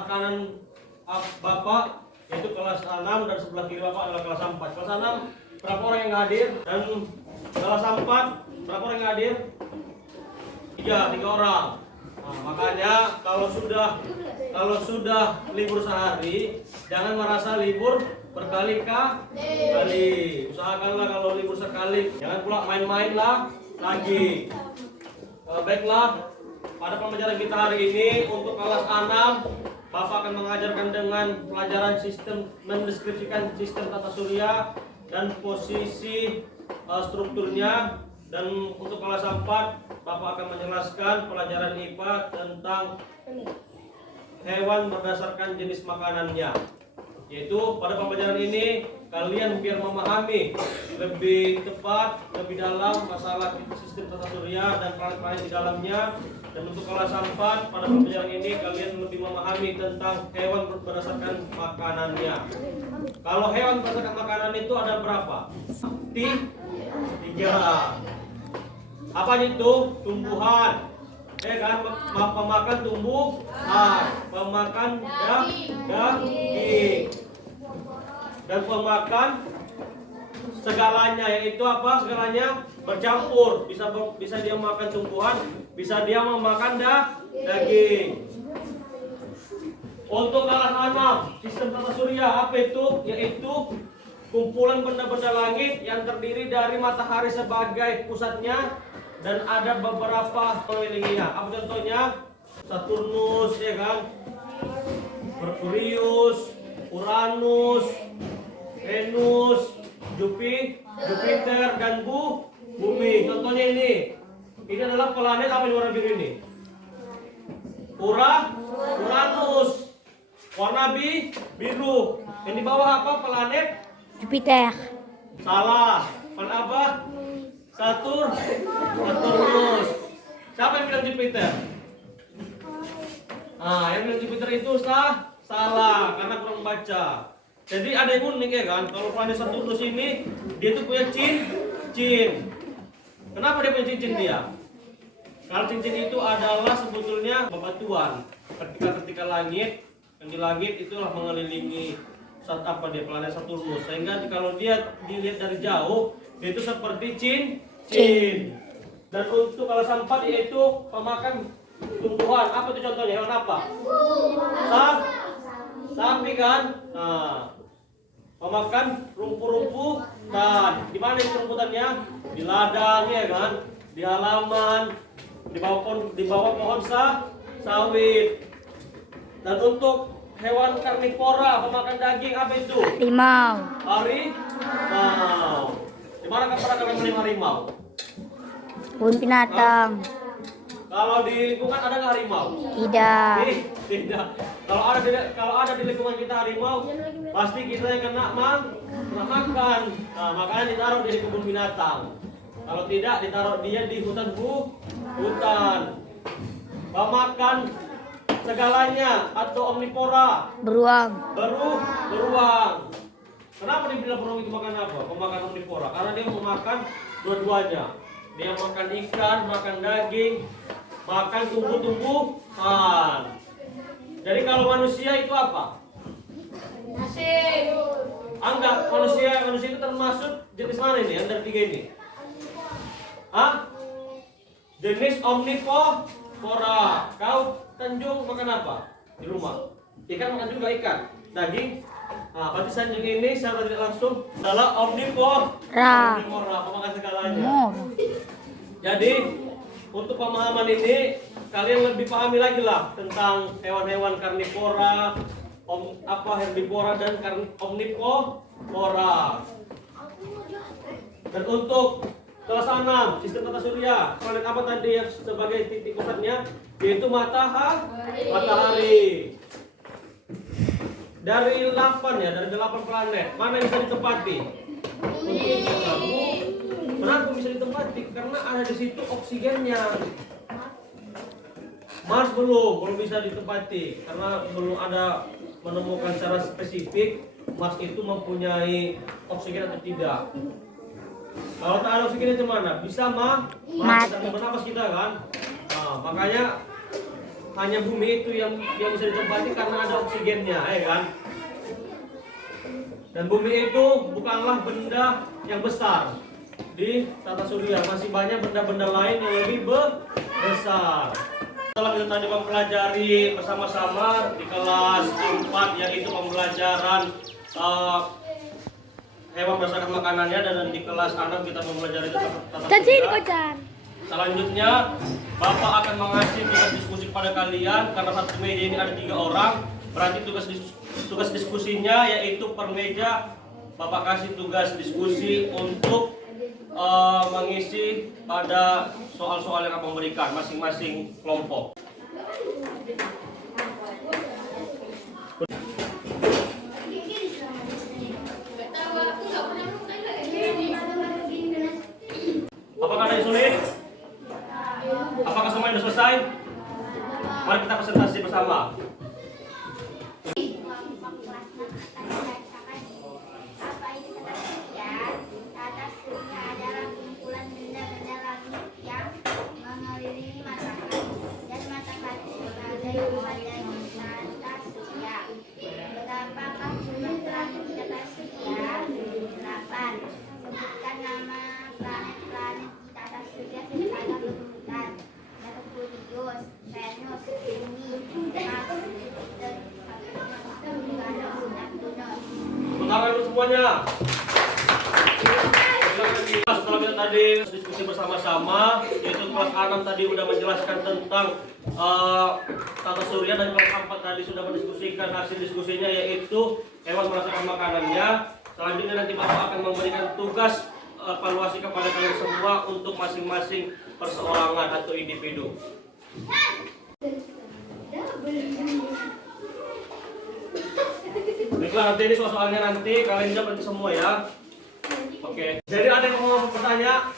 sebelah kanan Bapak yaitu kelas 6 dan sebelah kiri Bapak adalah kelas 4. Kelas 6 berapa orang yang hadir dan kelas 4 berapa orang yang hadir? 3 orang. Nah, makanya kalau sudah libur sehari jangan merasa libur berkali-kali. Usahakanlah kalau libur sekali, jangan pula main-main lah lagi. Baiklah, pada pembelajaran kita hari ini untuk kelas 6 Bapak akan mengajarkan dengan pelajaran sistem, mendeskripsikan sistem tata surya dan posisi strukturnya. Dan untuk kelas 4 Bapak akan menjelaskan pelajaran IPA tentang hewan berdasarkan jenis makanannya. Yaitu pada pembelajaran ini kalian biar memahami lebih tepat, lebih dalam masalah sistem tata surya dan planet-planet di dalamnya. Dan untuk kelas 4 pada pembelajaran ini kalian lebih memahami tentang hewan berdasarkan makanannya. Kalau hewan berdasarkan makanan itu ada berapa? 3. Apa itu? Tumbuhan. Kan pemakan tumbuhan, pemakan daging, dan pemakan segalanya, yaitu apa? Segalanya bercampur. Bisa dia makan tumbuhan, bisa dia memakan daging. Untuk kelas 6 sistem tata surya apa itu? Yaitu kumpulan benda-benda langit yang terdiri dari matahari sebagai pusatnya dan ada beberapa pengelilinginya. Apa contohnya? Saturnus, ya kan? Merkurius, Uranus, Venus, Jupiter dan Bumi. Contohnya ini. Ini adalah planet apa yang warna biru ini? Uranus. Warna biru. Yang di bawah apa? Planet Jupiter. Salah. Planet apa? Saturnus. Siapa yang bilang Jupiter? Yang bilang Jupiter itu salah karena kurang baca. Jadi ada yang unik, ya kan? Kalau planet Saturnus ini dia tuh punya cincin. Kenapa dia punya cincin dia? Kalau cincin itu adalah sebetulnya bebatuan. Ketika langit, yang di langit itulah mengelilingi planet Saturnus. Sehingga kalau dia dilihat dari jauh, dia itu seperti cincin. Dan untuk kelas 4 yaitu pemakan tumbuhan. Apa itu contohnya? Hewan apa? Sapi kan? Nah, pemakan rumputan. Di mana itu rumputannya? Di ladang, ya kan? Di halaman, di bawah pohon sawit. Dan untuk hewan karnivora, pemakan daging, apa itu? Harimau. Di mana pernah kalian melihat harimau? Kebun binatang. Kalau di lingkungan ada nggak harimau? Tidak. Tidak. Kalau ada di lingkungan kita harimau, pasti kita yang kena makan. Nah, makanya ditaruh di kebun binatang. Kalau tidak, ditaruh dia di hutan. Pemakan segalanya atau omnivora. Beruang. Beruang. Kenapa dibilang beruang itu makan apa? Pemakan omnivora. Karena dia memakan dua-duanya. Dia makan ikan, makan daging, makan tumbuh-tumbuhan. Jadi kalau manusia itu apa? Enggak, manusia itu termasuk jenis mana ini? Yang dari 3 ini? Jenis omnivora. Kau Tanjung makan apa di rumah? Ikan makan juga ikan. Daging. Berarti Sanjung ini secara tidak langsung adalah omnivora, pemakan segalanya. Jadi untuk pemahaman ini kalian lebih pahami lagi lah tentang hewan-hewan karnivora, herbivora dan omnivora. Dan untuk kelas 6 sistem tata surya, planet apa tadi yang sebagai titik pusatnya? Yaitu matahari. Dari 8 planet, mana yang bisa ditempati? Kenapa bisa ditempati? Karena ada di situ oksigennya. Mars belum bisa ditempati karena belum ada menemukan secara spesifik Mars itu mempunyai oksigen atau tidak. Kalau tak ada oksigen itu mana? Bisa mati. Kita bernapas kita kan. Makanya hanya bumi itu yang bisa ditempati karena ada oksigennya, ya kan? Dan bumi itu bukanlah benda yang besar di tata surya, masih banyak benda-benda lain yang lebih besar. Setelah kita tadi mempelajari bersama-sama di kelas 4, yaitu pembelajaran hewan berdasarkan makanannya, dan di kelas 6 kita mempelajari tata surya. Selanjutnya Bapak akan mengasih tugas diskusi kepada kalian. Karena satu meja ini ada 3 orang, berarti tugas diskusinya yaitu per meja Bapak kasih tugas diskusi untuk mengisi pada soal-soal yang Abang berikan masing-masing kelompok. Apakah ada yang sulit? Apakah semuanya sudah selesai? Mari kita presentasi bersama. Sebutkan nama planet-planet di tata surya secara berurutan. Merkurius, Venus, Bumi, Mars, Jupiter, Saturnus, Uranus, Neptunus. Pertama itu semuanya. Setelah kita tadi diskusi bersama-sama, yaitu kelas 6 tadi sudah menjelaskan tentang tata surya, dan kelas 4 tadi sudah mendiskusikan hasil diskusinya yaitu hewan merasakan makanannya. Selanjutnya nanti Bapak akan memberikan tugas evaluasi kepada kalian semua untuk masing-masing perseorangan atau individu. Baiklah, nanti ini soal-soalnya nanti kalian jawab nanti semua ya. Oke. Jadi ada yang mau bertanya?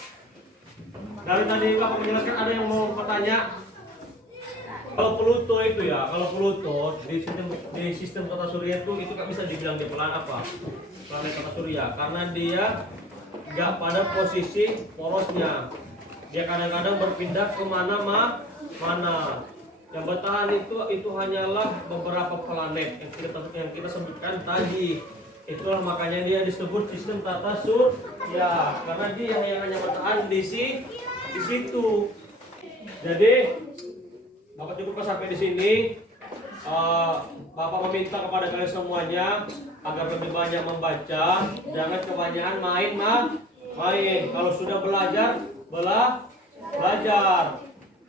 Dari tadi Bapak menjelaskan, ada yang mau bertanya? Kalau Pluto itu ya, kalau Pluto di sistem tata surya itu nggak bisa dibilang dia planet tata surya, karena dia nggak pada posisi porosnya. Dia kadang-kadang berpindah ke mana. Yang bertahan itu hanyalah beberapa planet yang kita sebutkan tadi. Itulah makanya dia disebut sistem tata surya, karena dia yang hanya bertahan di situ. Jadi Bapak cukupkan sampai di sini. Bapak meminta kepada kalian semuanya agar lebih banyak membaca, jangan kebanyakan main. Kalau sudah belajar, belajar.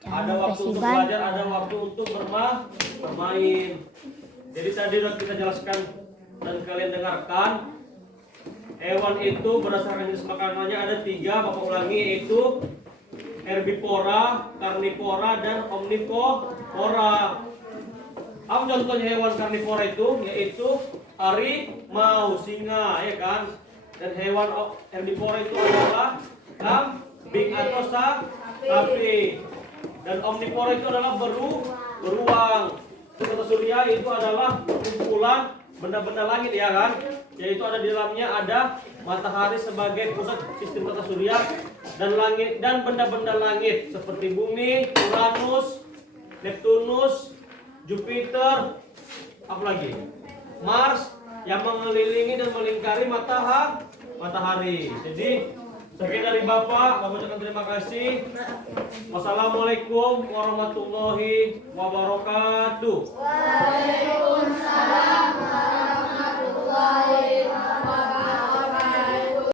Ada waktu untuk belajar, ada waktu untuk bermain. Jadi tadi sudah kita jelaskan dan kalian dengarkan. Hewan itu berdasarkan jenis makanannya ada 3, Bapak ulangi, yaitu herbivora, karnivora, dan omnivora. Apa contohnya hewan karnivora itu? Yaitu harimau, singa, ya kan? Dan hewan herbivora itu adalah kambing atau sapi. Dan omnivora itu adalah beruang. Tata surya itu adalah kumpulan benda-benda langit, ya kan? Yaitu ada di dalamnya ada matahari sebagai pusat sistem tata surya, dan langit dan benda-benda langit seperti bumi, Uranus, Neptunus, Jupiter, apa lagi? Mars yang mengelilingi dan melingkari matahari. Jadi sekian dari Bapak ucapkan terima kasih. Wassalamualaikum warahmatullahi wabarakatuh. Waalaikumsalam.